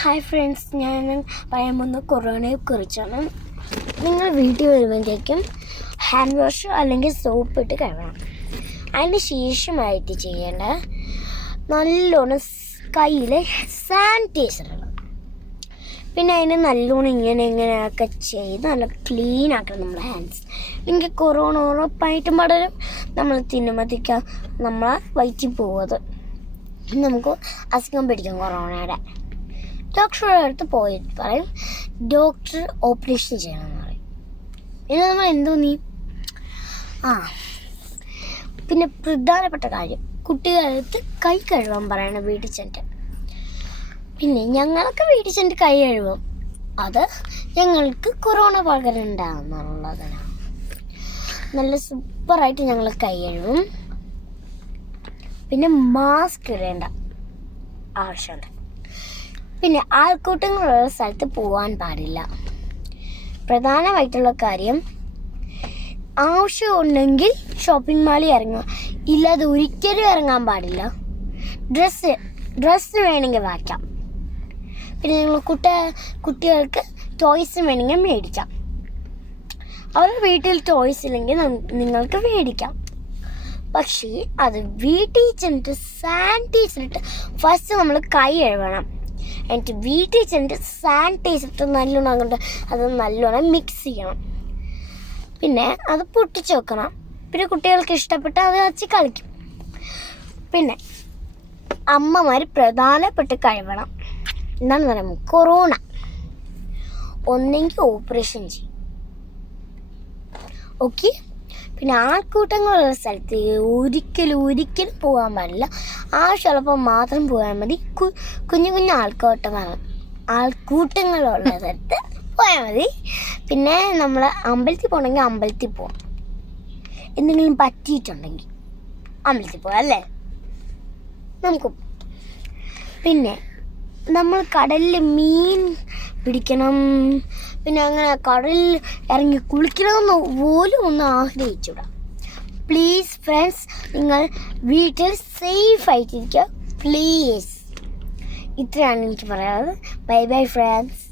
Hi friends, ഞാൻ പറയാൻ പോകുന്ന കൊറോണയെക്കുറിച്ചാണ്. നിങ്ങൾ വീട്ടിൽ വരുമ്പോഴത്തേക്കും ഹാൻഡ് വാഷ് അല്ലെങ്കിൽ സോപ്പ് ഇട്ട് കഴുകണം. അതിന് ശേഷമായിട്ട് ചെയ്യേണ്ട നല്ലോണം കയ്യിൽ സാനിറ്റൈസർ ഇടണം. പിന്നെ അതിന് നല്ലോണം ഇങ്ങനെയൊക്കെ ചെയ്ത് നല്ല ക്ലീൻ ആക്കണം നമ്മുടെ ഹാൻഡ്സ്. എനിക്ക് കൊറോണ ഉറപ്പായിട്ടും പടരും. നമ്മൾ തിന്നുമ്പോഴത്തേക്ക് നമ്മളെ വയറ്റിൽ പോകുന്നത് നമുക്ക് അസുഖം പിടിക്കും കൊറോണയുടെ. ഡോക്ടറുടെ അടുത്ത് പോയിട്ട് പറയും ഡോക്ടർ ഓപ്പറേഷൻ ചെയ്യണമെന്ന് പറയും. പിന്നെ നമ്മൾ എന്തോന്നി പിന്നെ പ്രധാനപ്പെട്ട കാര്യം, കുട്ടികളടുത്ത് കൈ കഴുകാൻ പറയണം വീട്ടിൽ ചെന്നിട്ട്. പിന്നെ ഞങ്ങളൊക്കെ വീട്ടിൽ ചെന്നിട്ട് കൈ കഴുകും. അത് ഞങ്ങൾക്ക് കൊറോണ പകരണ്ടാകുന്നുള്ളതാണ്. നല്ല സൂപ്പറായിട്ട് ഞങ്ങൾ കൈ കഴുകും. പിന്നെ മാസ്ക് ഇടേണ്ട ആവശ്യമുണ്ട്. പിന്നെ ആൾക്കൂട്ടങ്ങളുള്ള സ്ഥലത്ത് പോകാൻ പാടില്ല. പ്രധാനമായിട്ടുള്ള കാര്യം, ആവശ്യമുണ്ടെങ്കിൽ ഷോപ്പിംഗ് മാളിൽ ഇറങ്ങുക, ഇല്ലാതെ ഒരിക്കലും ഇറങ്ങാൻ പാടില്ല. ഡ്രസ്സ് വേണമെങ്കിൽ വായിക്കാം. പിന്നെ നിങ്ങൾ കുട്ടികൾക്ക് ടോയ്സ് വേണമെങ്കിൽ മേടിക്കാം. അവരുടെ വീട്ടിൽ ടോയ്സ് ഇല്ലെങ്കിൽ നിങ്ങൾക്ക് മേടിക്കാം. പക്ഷേ അത് വീട്ടിൽ ചെന്നിട്ട് സാനിറ്റൈസർ ഇട്ട് ഫസ്റ്റ് നമ്മൾ കൈ കഴുകണം. എന്നിട്ട് വീട്ടിൽ ചെന്നിട്ട് സാനിറ്റൈസർ ഇട്ട് നല്ലോണം അങ്ങോട്ട് അത് നല്ലോണം മിക്സ് ചെയ്യണം. പിന്നെ അത് പൊട്ടിച്ച് വെക്കണം. പിന്നെ കുട്ടികൾക്ക് ഇഷ്ടപ്പെട്ട അത് വെച്ച് കളിക്കും. പിന്നെ അമ്മമാർ പ്രധാനപ്പെട്ട് കഴിവണം. എന്താണെന്ന് പറയുമ്പോൾ കൊറോണ ഒന്നെങ്കിൽ ഓപ്പറേഷൻ ചെയ്യും. ഓക്കെ. പിന്നെ ആൾക്കൂട്ടങ്ങളുള്ള സ്ഥലത്ത് ഒരിക്കലും പോകാൻ പാടില്ല. ആവശ്യമുള്ളപ്പോൾ മാത്രം പോയാൽ മതി. കുഞ്ഞു ആൾക്കൂട്ടങ്ങളുള്ള സ്ഥലത്ത് പോയാൽ മതി. പിന്നെ നമ്മൾ അമ്പലത്തിൽ പോകണമെങ്കിൽ അമ്പലത്തിൽ പോവാം. എന്തെങ്കിലും പറ്റിയിട്ടുണ്ടെങ്കിൽ അമ്പലത്തിൽ പോകാം അല്ലേ നമുക്ക്. പിന്നെ നമ്മൾ കടലിൽ മീൻ പിടിക്കണം, പിന്നെ അങ്ങനെ കടലിൽ ഇറങ്ങി കുളിക്കണമെന്ന് പോലും ഒന്ന് ആഗ്രഹിച്ചുകൂടാ. പ്ലീസ് ഫ്രണ്ട്സ്, നിങ്ങൾ വീട്ടിൽ സേഫ് ആയിട്ടിരിക്കുക പ്ലീസ്. ഇത്രയാണ് എനിക്ക് പറയാനുള്ളത്. Bye bye friends.